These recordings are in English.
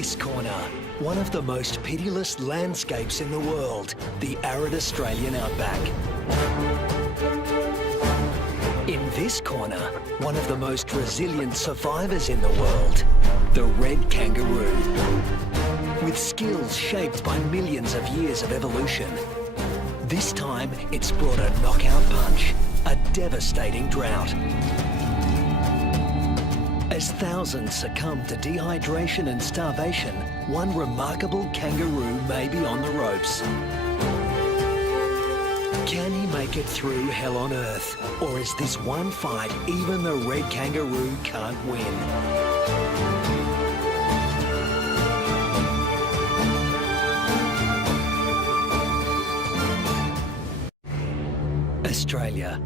this corner, one of the most pitiless landscapes in the world, the arid Australian outback. In this corner, one of the most resilient survivors in the world, the red kangaroo. With skills shaped by millions of years of evolution, this time it's brought a knockout punch, a devastating drought. As thousands succumb to dehydration and starvation, one remarkable kangaroo may be on the ropes. Can he make it through hell on earth? Or is this one fight even the red kangaroo can't win? Australia,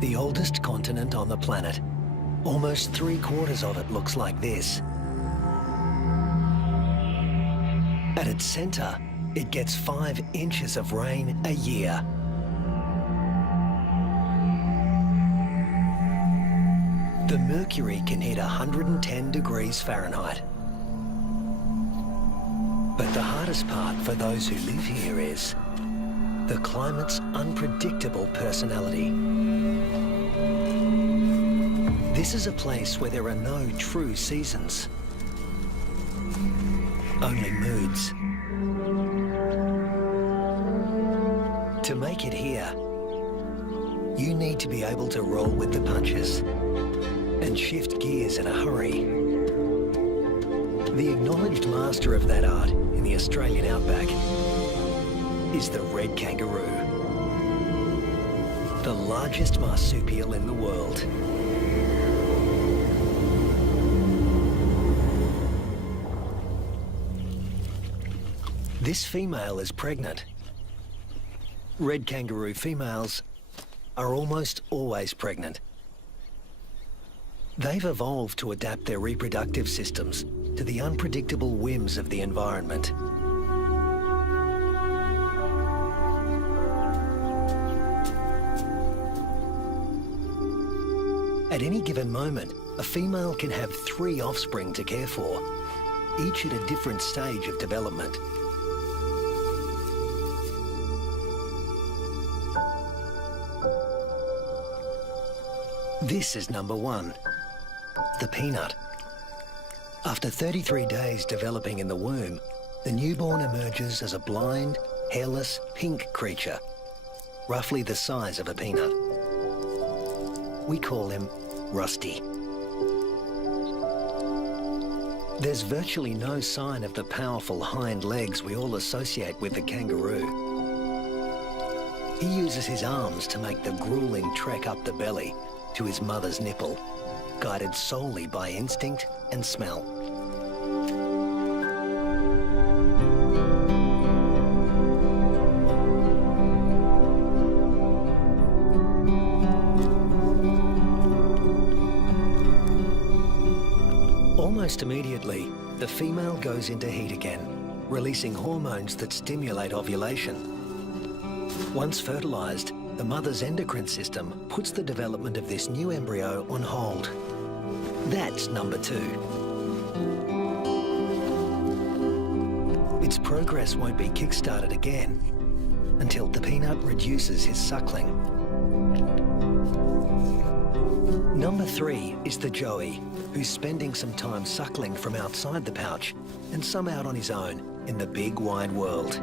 the oldest continent on the planet. Almost 3/4 of it looks like this. At its centre, it gets 5 inches of rain a year. The mercury can hit 110 degrees Fahrenheit. But the hardest part for those who live here is the climate's unpredictable personality. This is a place where there are no true seasons, only moods. To make it here, you need to be able to roll with the punches and shift gears in a hurry. The acknowledged master of that art in the Australian outback is the red kangaroo, the largest marsupial in the world. This female is pregnant. Red kangaroo females are almost always pregnant. They've evolved to adapt their reproductive systems to the unpredictable whims of the environment. At any given moment, a female can have 3 offspring to care for, each at a different stage of development. This is number 1, the peanut. After 33 days developing in the womb, the newborn emerges as a blind, hairless, pink creature, roughly the size of a peanut. We call him Rusty. There's virtually no sign of the powerful hind legs we all associate with the kangaroo. He uses his arms to make the grueling trek up the belly to his mother's nipple, guided solely by instinct and smell. Almost immediately, the female goes into heat again, releasing hormones that stimulate ovulation. Once fertilized, the mother's endocrine system puts the development of this new embryo on hold. That's number 2. Its progress won't be kick-started again until the peanut reduces his suckling. Number 3 is the joey, who's spending some time suckling from outside the pouch and some out on his own in the big wide world.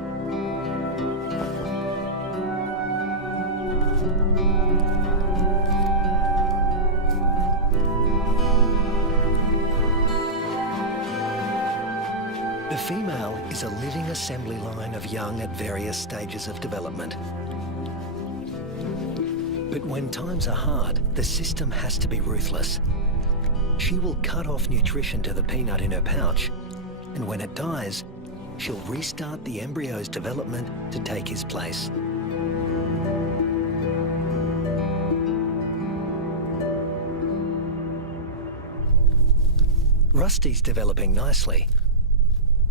The female is a living assembly line of young at various stages of development. But when times are hard, the system has to be ruthless. She will cut off nutrition to the peanut in her pouch, and when it dies, she'll restart the embryo's development to take his place. Rusty's developing nicely.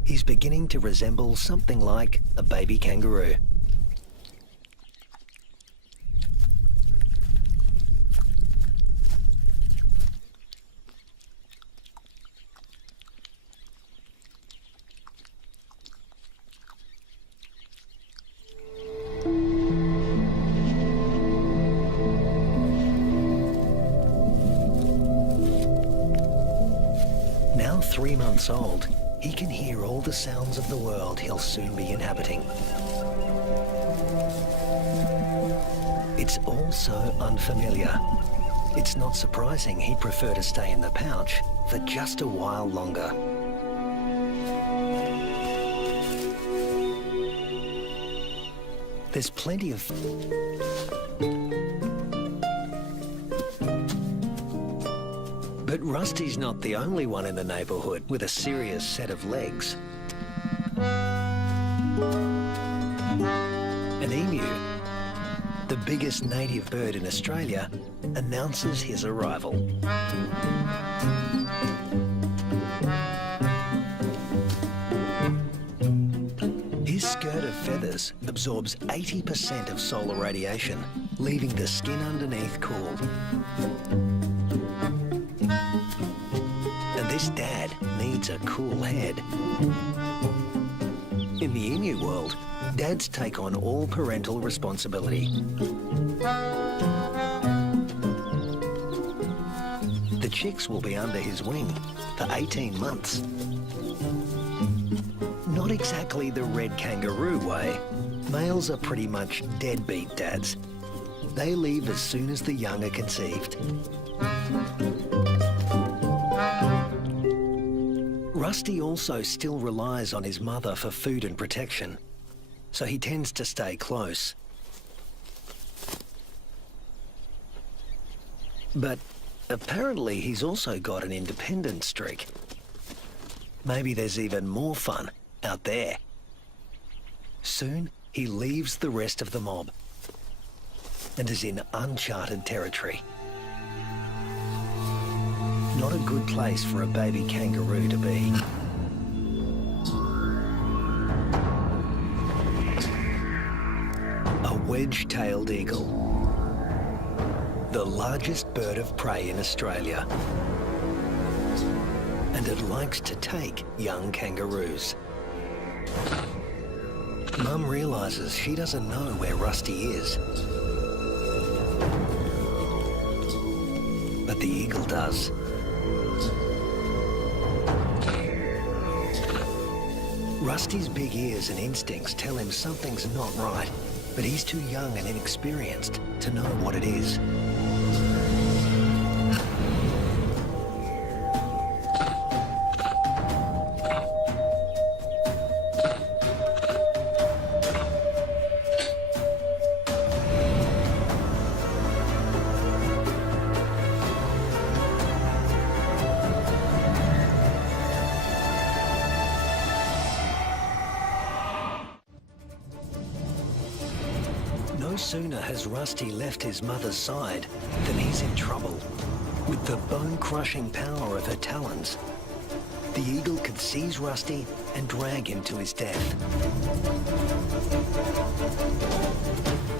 He's beginning to resemble something like a baby kangaroo. 3 months old, he can hear all the sounds of the world he'll soon be inhabiting. It's all so unfamiliar. It's not surprising he'd prefer to stay in the pouch for just a while longer. There's plenty of... But Rusty's not the only one in the neighbourhood with a serious set of legs. An emu, the biggest native bird in Australia, announces his arrival. His skirt of feathers absorbs 80% of solar radiation, leaving the skin underneath cool. And this dad needs a cool head. In the emu world, dads take on all parental responsibility. The chicks will be under his wing for 18 months. Not exactly the red kangaroo way. Males are pretty much deadbeat dads. They leave as soon as the young are conceived. Rusty also still relies on his mother for food and protection, so he tends to stay close. But apparently he's also got an independent streak. Maybe there's even more fun out there. Soon he leaves the rest of the mob and is in uncharted territory. Not a good place for a baby kangaroo to be. A wedge-tailed eagle, the largest bird of prey in Australia. And it likes to take young kangaroos. Mum realises she doesn't know where Rusty is. But the eagle does. Rusty's big ears and instincts tell him something's not right, but he's too young and inexperienced to know what it is. No sooner has Rusty left his mother's side than he's in trouble. With the bone-crushing power of her talons, the eagle could seize Rusty and drag him to his death.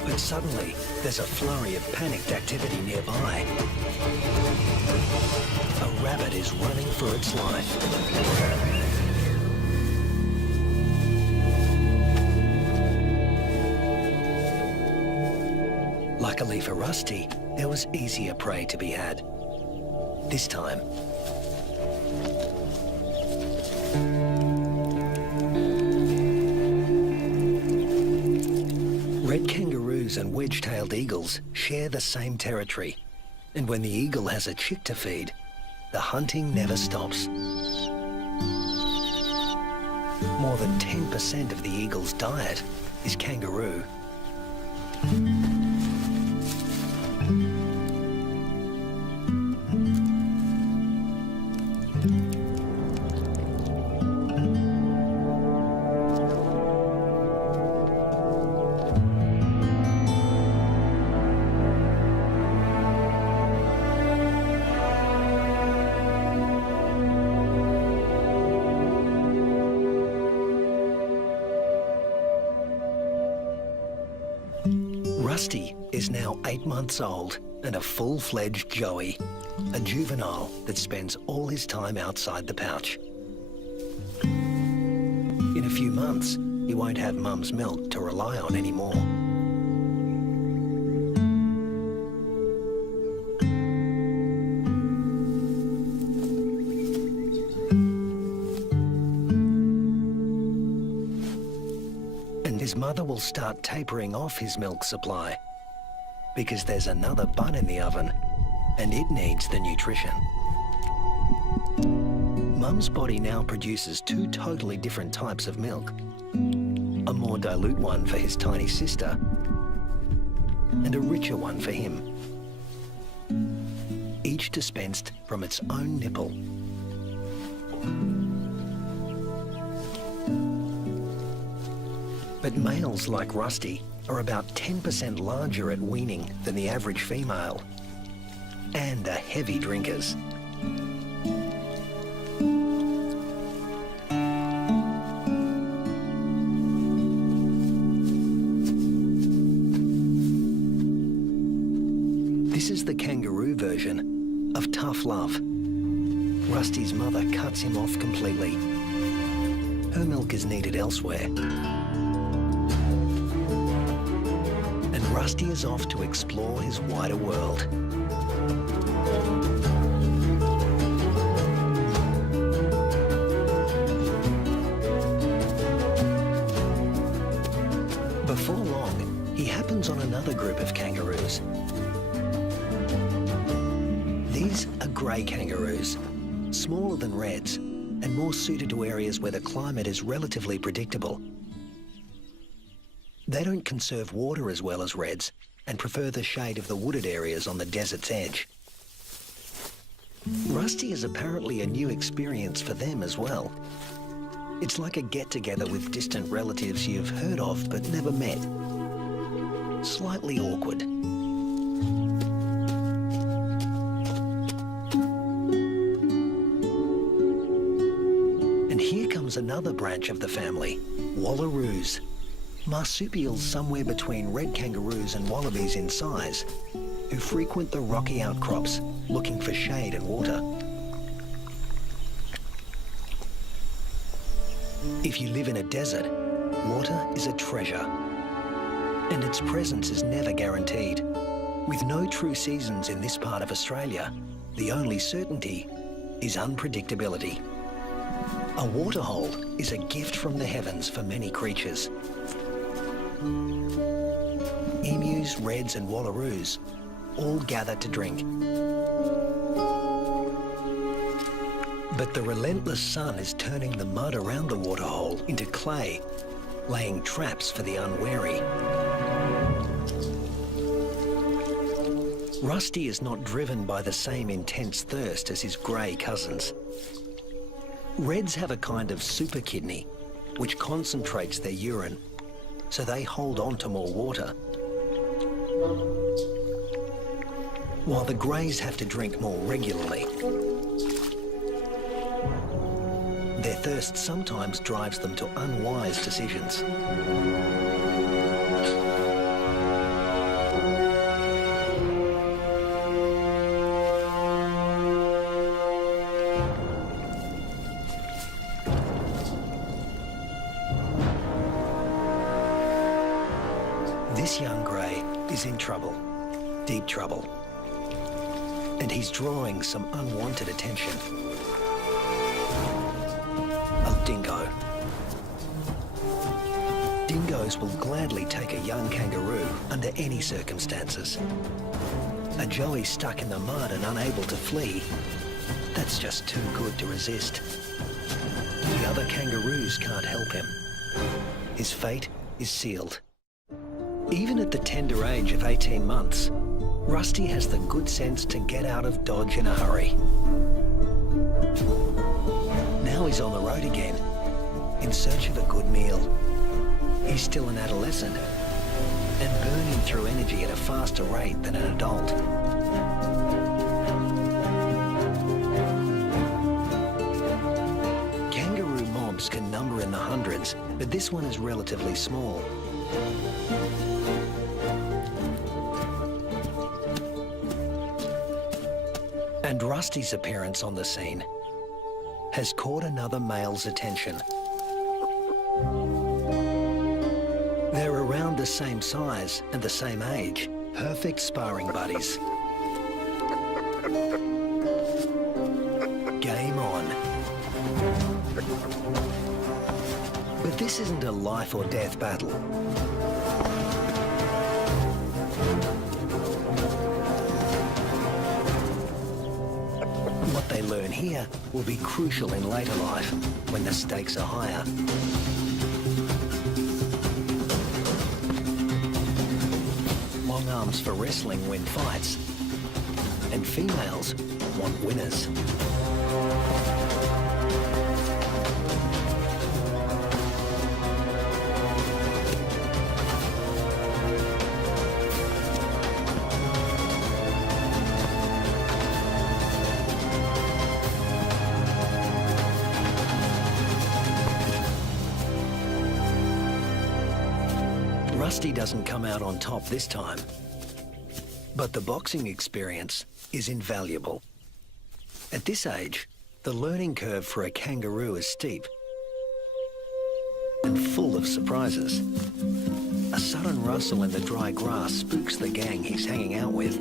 But suddenly, there's a flurry of panicked activity nearby. A rabbit is running for its life. Luckily for Rusty, there was easier prey to be had. This time, red kangaroos and wedge-tailed eagles share the same territory, and when the eagle has a chick to feed, the hunting never stops. More than 10% of the eagle's diet is kangaroo. Rusty is now 8 months old and a full-fledged joey, a juvenile that spends all his time outside the pouch. In a few months, he won't have Mum's milk to rely on anymore. father will start tapering off his milk supply because there's another bun in the oven and it needs the nutrition. Mum's body now produces two totally different types of milk. A more dilute one for his tiny sister and a richer one for him. Each dispensed from its own nipple. But males like Rusty are about 10% larger at weaning than the average female and are heavy drinkers. This is the kangaroo version of tough love. Rusty's mother cuts him off completely. Her milk is needed elsewhere. And Rusty is off to explore his wider world. Before long, he happens on another group of kangaroos. These are grey kangaroos, smaller than reds and more suited to areas where the climate is relatively predictable. They don't conserve water as well as reds and prefer the shade of the wooded areas on the desert's edge. Rusty is apparently a new experience for them as well. It's like a get-together with distant relatives you've heard of but never met. Slightly awkward. And here comes another branch of the family, wallaroos. Marsupials somewhere between red kangaroos and wallabies in size, who frequent the rocky outcrops looking for shade and water. If you live in a desert, water is a treasure, and its presence is never guaranteed. With no true seasons in this part of Australia, the only certainty is unpredictability. A waterhole is a gift from the heavens for many creatures. Emus, reds and wallaroos all gather to drink. But the relentless sun is turning the mud around the waterhole into clay, laying traps for the unwary. Rusty is not driven by the same intense thirst as his grey cousins. Reds have a kind of super kidney, which concentrates their urine, so they hold on to more water. While the greys have to drink more regularly. Their thirst sometimes drives them to unwise decisions. This young grey is in trouble, deep trouble, and he's drawing some unwanted attention. A dingo. Dingoes will gladly take a young kangaroo under any circumstances. A joey stuck in the mud and unable to flee, that's just too good to resist. The other kangaroos can't help him. His fate is sealed. Even at the tender age of 18 months, Rusty has the good sense to get out of Dodge in a hurry. Now he's on the road again, in search of a good meal. He's still an adolescent, and burning through energy at a faster rate than an adult. Kangaroo mobs can number in the hundreds, but this one is relatively small. And Rusty's appearance on the scene has caught another male's attention. They're around the same size and the same age, perfect sparring buddies. Game on. But this This isn't a life or death battle. What they learn here will be crucial in later life, when the stakes are higher. Long arms for wrestling win fights, and females want winners. Rusty doesn't come out on top this time, but the boxing experience is invaluable. At this age, the learning curve for a kangaroo is steep and full of surprises. A sudden rustle in the dry grass spooks the gang he's hanging out with.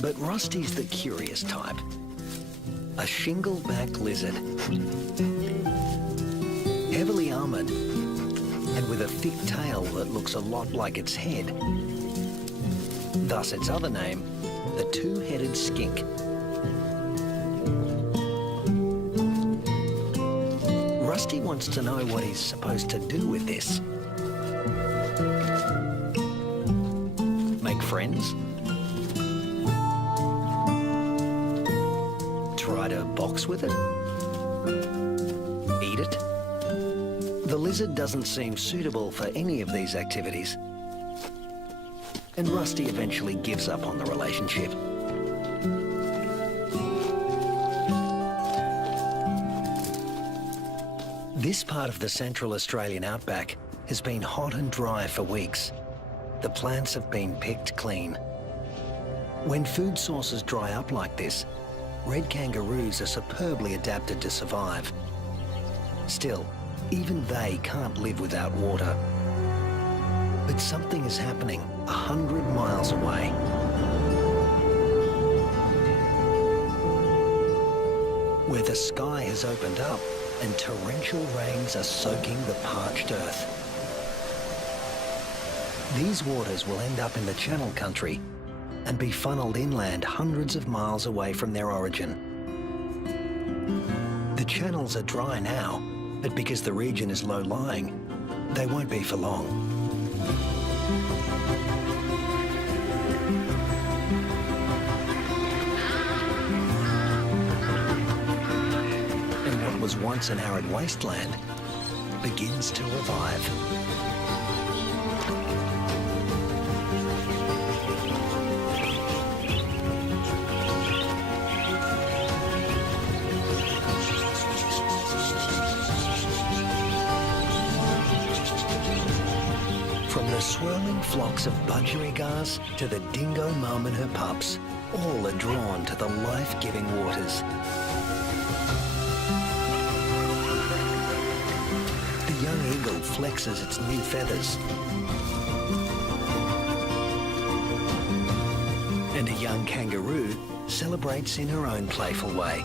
But Rusty's the curious type. A shingle-back lizard, heavily armoured and with a thick tail that looks a lot like its head. Thus its other name, the two-headed skink. Rusty wants to know what he's supposed to do with this. Make friends? Try to box with it? Eat it? The lizard doesn't seem suitable for any of these activities, and Rusty eventually gives up on the relationship. This part of the Central Australian outback has been hot and dry for weeks. The plants have been picked clean. When food sources dry up like this, red kangaroos are superbly adapted to survive. Still, even they can't live without water. But something is happening 100 miles away. Where the sky has opened up and torrential rains are soaking the parched earth. These waters will end up in the Channel Country and be funneled inland hundreds of miles away from their origin. The channels are dry now, but because the region is low-lying, they won't be for long. And what was once an arid wasteland begins to revive. From the swirling flocks of budgerigars to the dingo mum and her pups, all are drawn to the life-giving waters. The young eagle flexes its new feathers, and a young kangaroo celebrates in her own playful way.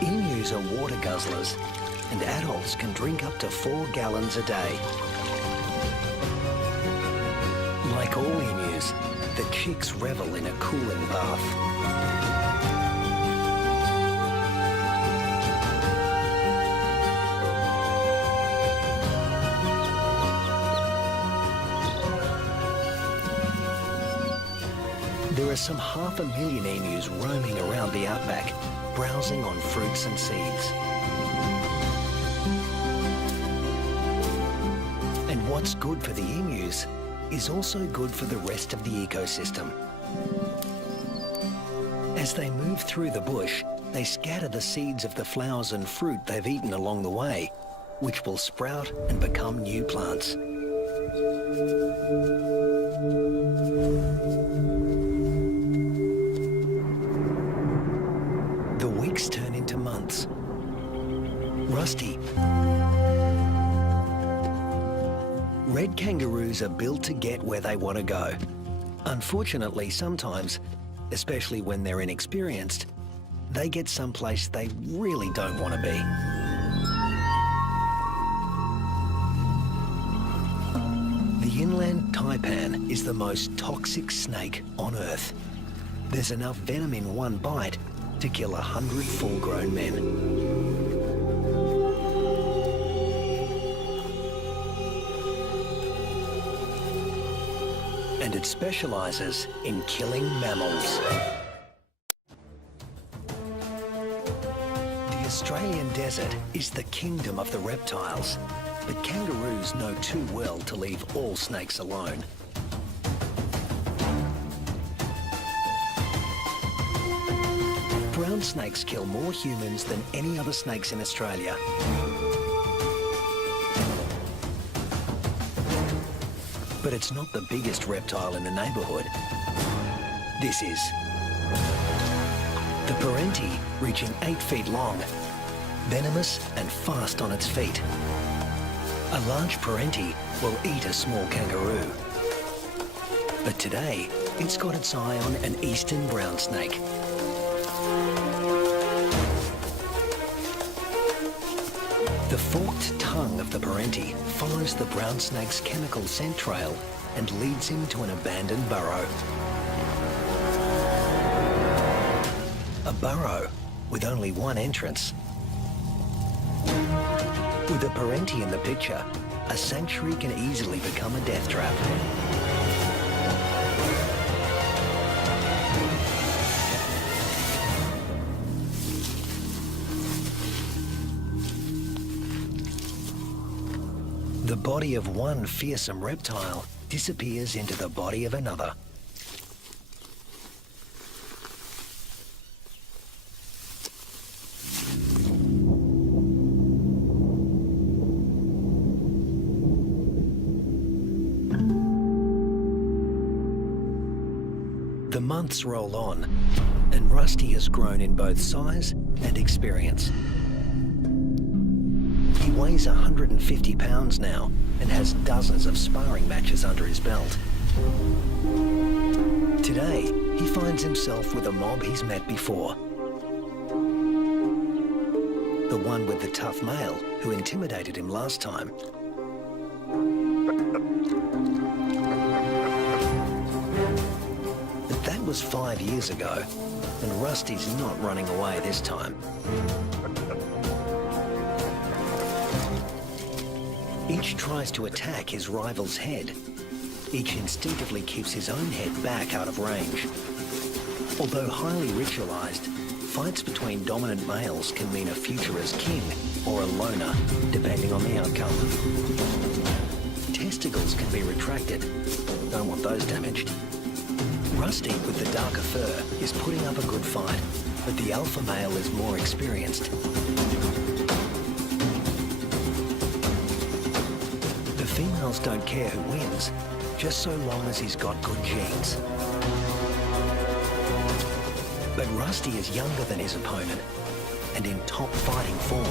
Emus are water guzzlers, and adults can drink up to 4 gallons a day. Like all emus, the chicks revel in a cooling bath. There are some 500,000 emus roaming around the outback, browsing on fruits and seeds. And what's good for the emus is also good for the rest of the ecosystem. As they move through the bush, they scatter the seeds of the flowers and fruit they've eaten along the way, which will sprout and become new plants. The weeks turn into months. Rusty Red kangaroos are built to get where they want to go. Unfortunately, sometimes, especially when they're inexperienced, they get someplace they really don't want to be. The inland taipan is the most toxic snake on Earth. There's enough venom in one bite to kill 100 full-grown men. And it specialises in killing mammals. The Australian desert is the kingdom of the reptiles, but kangaroos know too well to leave all snakes alone. Brown snakes kill more humans than any other snakes in Australia. But it's not the biggest reptile in the neighbourhood. This is. The Parenti, reaching 8 feet long, venomous and fast on its feet. A large Parenti will eat a small kangaroo. But today, it's got its eye on an eastern brown snake. The forked tongue of the Parenti follows the brown snake's chemical scent trail and leads him to an abandoned burrow. A burrow with only one entrance. With a Parenti in the picture, a sanctuary can easily become a death trap. The body of one fearsome reptile disappears into the body of another. The months roll on, and Rusty has grown in both size and experience. He weighs 150 pounds now and has dozens of sparring matches under his belt. Today, he finds himself with a mob he's met before. The one with the tough male who intimidated him last time. But that was 5 years ago, and Rusty's not running away this time. Each tries to attack his rival's head. Each instinctively keeps his own head back out of range. Although highly ritualized, fights between dominant males can mean a future as king or a loner, depending on the outcome. Testicles can be retracted. Don't want those damaged. Rusty, with the darker fur, is putting up a good fight, but the alpha male is more experienced. Females don't care who wins, just so long as he's got good genes. But Rusty is younger than his opponent and in top fighting form.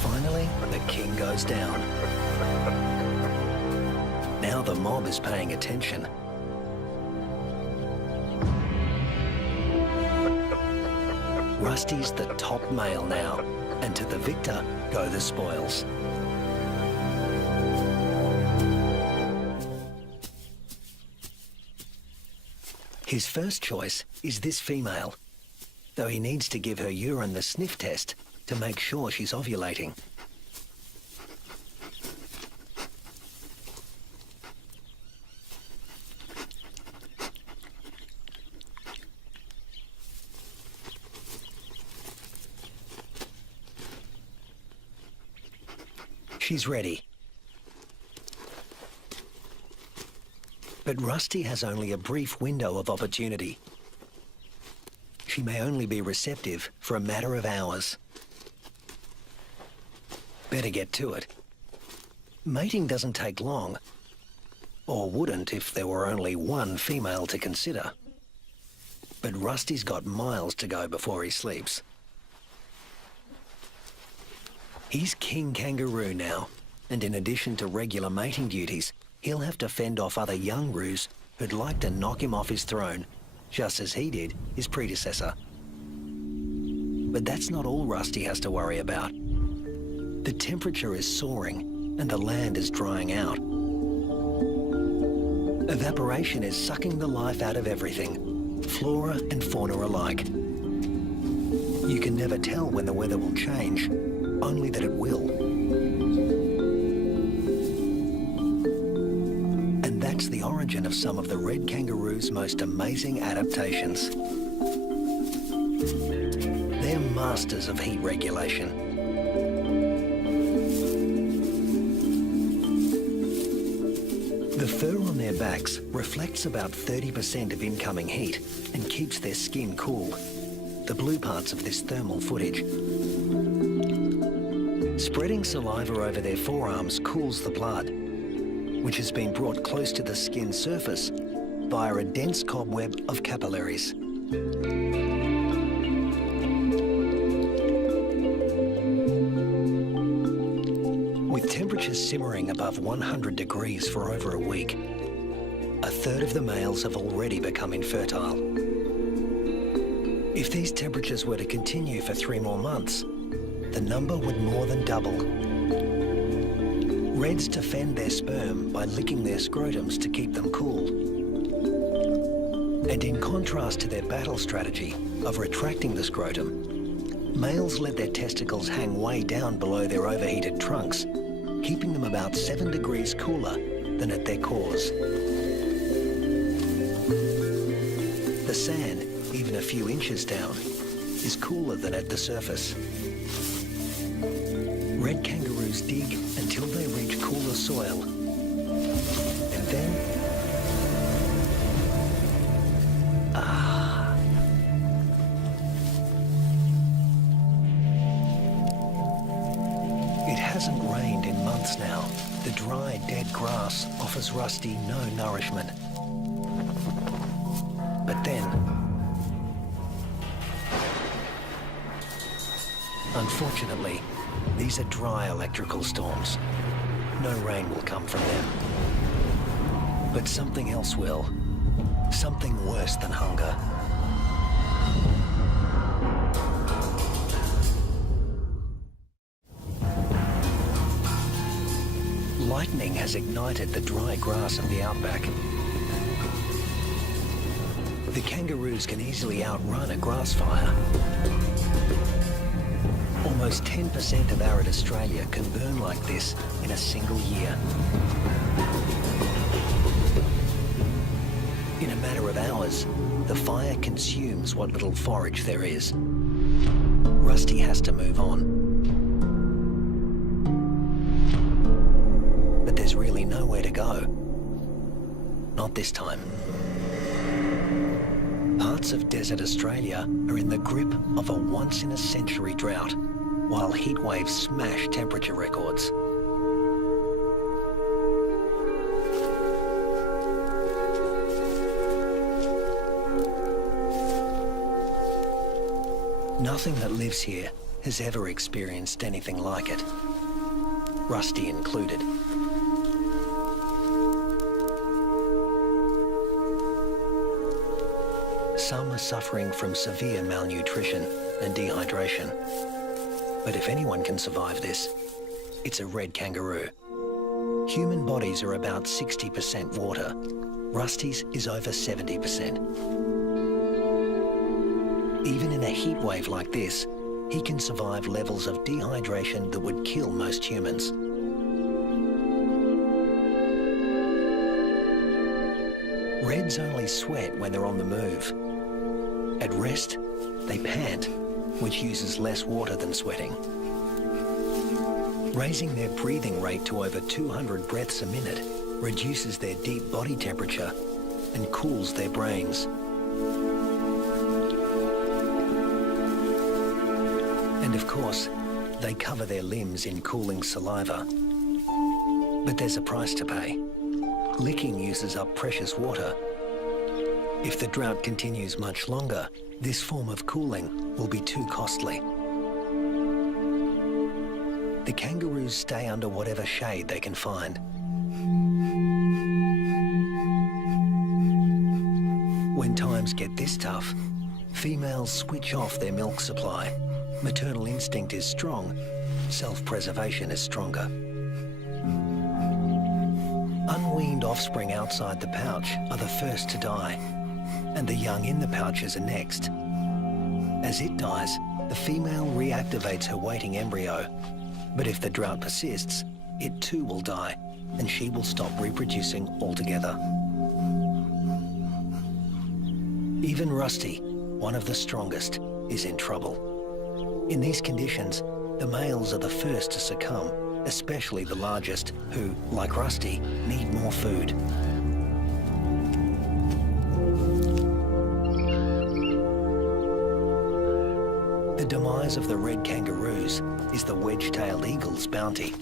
Finally, the king goes down. Now the mob is paying attention. Rusty's the top male now, and to the victor go the spoils. His first choice is this female, though he needs to give her urine the sniff test to make sure she's ovulating. She's ready. But Rusty has only a brief window of opportunity. She may only be receptive for a matter of hours. Better get to it. Mating doesn't take long, or wouldn't if there were only one female to consider. But Rusty's got miles to go before he sleeps. He's king kangaroo now, and in addition to regular mating duties, he'll have to fend off other young roos who'd like to knock him off his throne, just as he did his predecessor. But that's not all Rusty has to worry about. The temperature is soaring and the land is drying out. Evaporation is sucking the life out of everything, flora and fauna alike. You can never tell when the weather will change, only that it will. And that's the origin of some of the red kangaroo's most amazing adaptations. They're masters of heat regulation. The fur on their backs reflects about 30% of incoming heat and keeps their skin cool, the blue parts of this thermal footage. Spreading saliva over their forearms cools the blood, which has been brought close to the skin surface via a dense cobweb of capillaries. With temperatures simmering above 100 degrees for over a week, a third of the males have already become infertile. If these temperatures were to continue for 3 more months, the number would more than double. Reds defend their sperm by licking their scrotums to keep them cool. And in contrast to their battle strategy of retracting the scrotum, males let their testicles hang way down below their overheated trunks, keeping them about 7 degrees cooler than at their cores. The sand, even a few inches down, is cooler than at the surface. Red kangaroos dig until they reach cooler soil, and then, it hasn't rained in months now. The dry, dead grass offers Rusty no nourishment. But then, unfortunately, these are dry electrical storms. No rain will come from them. But something else will. Something worse than hunger. Lightning has ignited the dry grass of the outback. The kangaroos can easily outrun a grass fire. Almost 10% of arid Australia can burn like this in a single year. In a matter of hours, the fire consumes what little forage there is. Rusty has to move on. But there's really nowhere to go. Not this time. Parts of desert Australia are in the grip of a once-in-a-century drought, while heat waves smash temperature records. Nothing that lives here has ever experienced anything like it, Rusty included. Some are suffering from severe malnutrition and dehydration. But if anyone can survive this, it's a red kangaroo. Human bodies are about 60% water. Rusty's is over 70%. Even in a heat wave like this, he can survive levels of dehydration that would kill most humans. Reds only sweat when they're on the move. At rest, they pant, which uses less water than sweating. Raising their breathing rate to over 200 breaths a minute reduces their deep body temperature and cools their brains. And of course, they cover their limbs in cooling saliva. But there's a price to pay. Licking uses up precious water. If the drought continues much longer, this form of cooling will be too costly. The kangaroos stay under whatever shade they can find. When times get this tough, females switch off their milk supply. Maternal instinct is strong, self-preservation is stronger. Unweaned offspring outside the pouch are the first to die, and the young in the pouches are next. As it dies, the female reactivates her waiting embryo, but if the drought persists, it too will die, and she will stop reproducing altogether. Even Rusty, one of the strongest, is in trouble. In these conditions, the males are the first to succumb, especially the largest, who, like Rusty, need more food. The demise of the red kangaroos is the wedge-tailed eagle's bounty.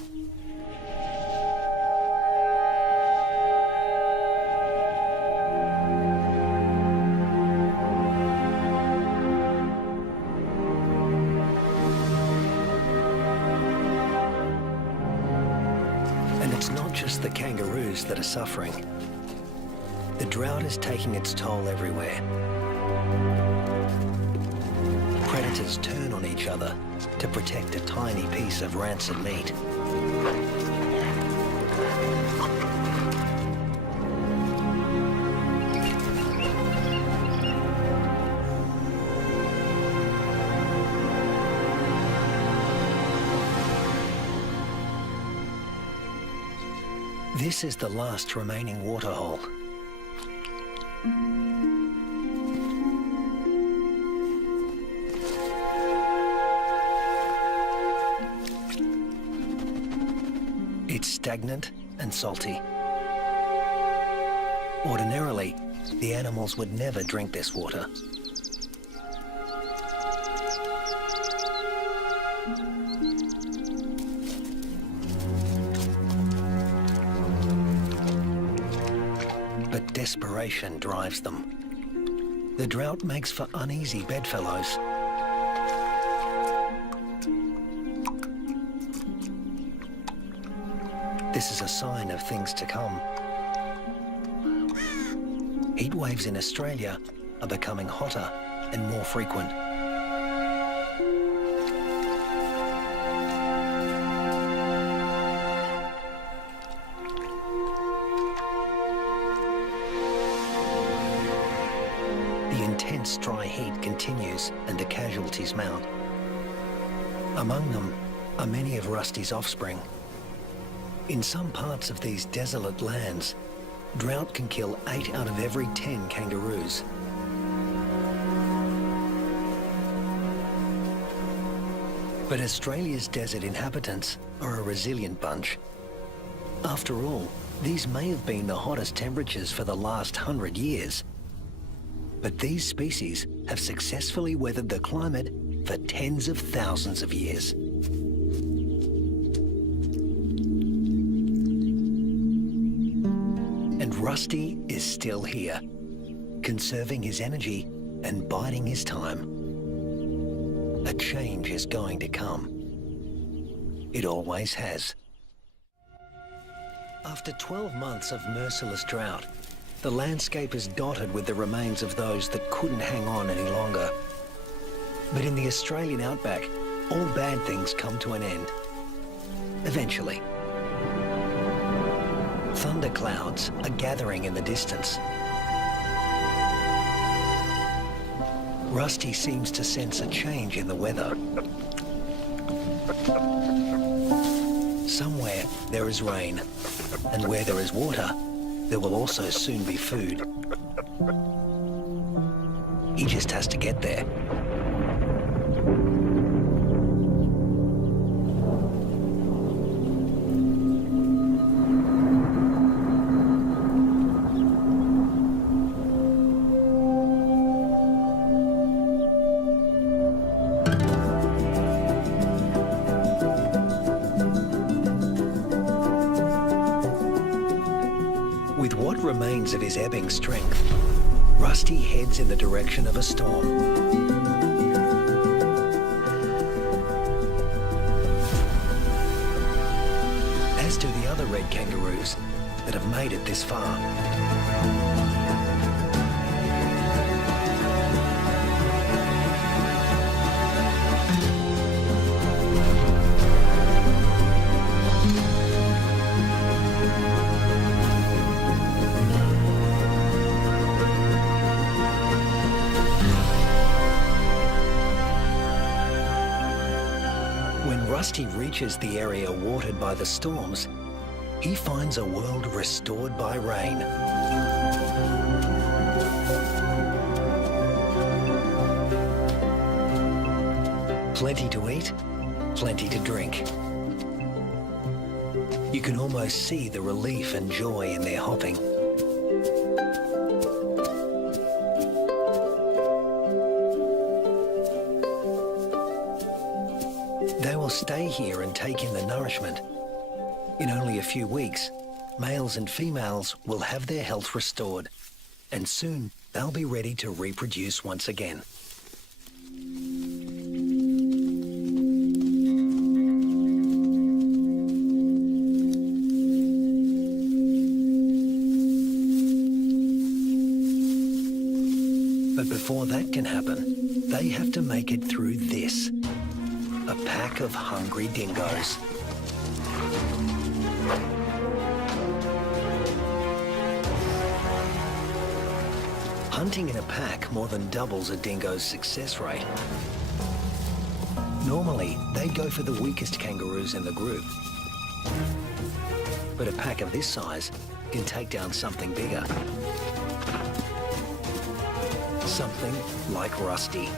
And it's not just the kangaroos that are suffering. The drought is taking its toll everywhere. Predators turn on each other to protect a tiny piece of rancid meat. This is the last remaining waterhole. It's stagnant and salty. Ordinarily, the animals would never drink this water. But desperation drives them. The drought makes for uneasy bedfellows. This is a sign of things to come. Heat waves in Australia are becoming hotter and more frequent. The intense dry heat continues and the casualties mount. Among them are many of Rusty's offspring. In some parts of these desolate lands, drought can kill 8 out of every 10 kangaroos. But Australia's desert inhabitants are a resilient bunch. After all, these may have been the hottest temperatures for the last 100 years. But these species have successfully weathered the climate for tens of thousands of years. And Rusty is still here, conserving his energy and biding his time. A change is going to come. It always has. After 12 months of merciless drought, the landscape is dotted with the remains of those that couldn't hang on any longer. But in the Australian outback, all bad things come to an end. Eventually. Thunderclouds are gathering in the distance. Rusty seems to sense a change in the weather. Somewhere there is rain, and where there is water, there will also soon be food. He just has to get there. With what remains of his ebbing strength, Rusty heads in the direction of a storm. As do the other red kangaroos that have made it this far. When Rusty reaches the area watered by the storms, he finds a world restored by rain. Plenty to eat, plenty to drink. You can almost see the relief and joy in their hopping. They will stay here and take in the nourishment. In only a few weeks, males and females will have their health restored, and soon they'll be ready to reproduce once again. But before that can happen, they have to make it through this. A pack of hungry dingoes. Hunting in a pack more than doubles a dingo's success rate. Normally, they'd go for the weakest kangaroos in the group. But a pack of this size can take down something bigger. Something like Rusty.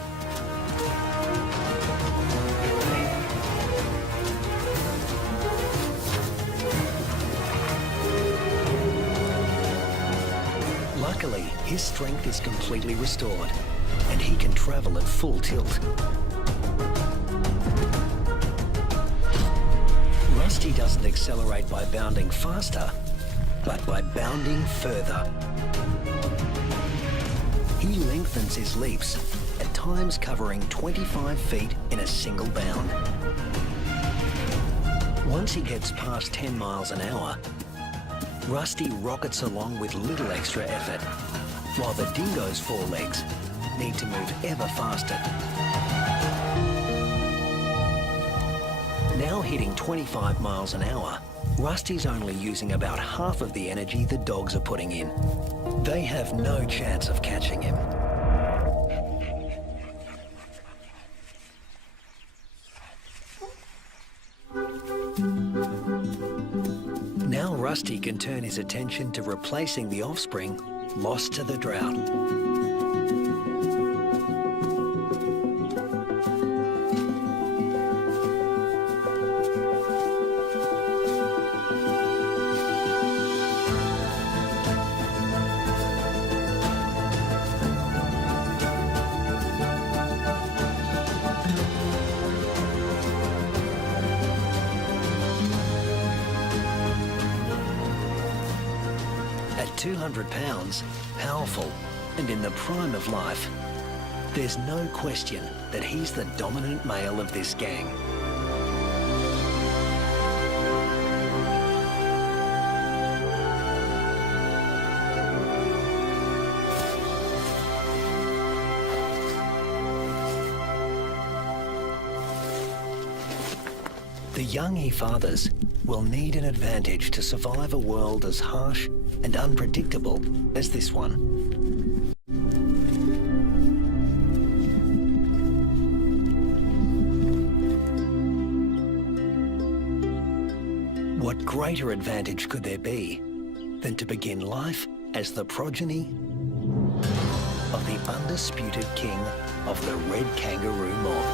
Luckily, his strength is completely restored, and he can travel at full tilt. Rusty doesn't accelerate by bounding faster, but by bounding further. He lengthens his leaps, at times covering 25 feet in a single bound. Once he gets past 10 miles an hour, Rusty rockets along with little extra effort, while the dingo's forelegs need to move ever faster. Now hitting 25 miles an hour, Rusty's only using about half of the energy the dogs are putting in. They have no chance of catching him. Now Rusty can turn his attention to replacing the offspring lost to the drought. At 200 pounds, powerful, and in the prime of life, there's no question that he's the dominant male of this gang. The young he fathers will need an advantage to survive a world as harsh and unpredictable as this one. What greater advantage could there be than to begin life as the progeny of the undisputed king of the red kangaroo mob?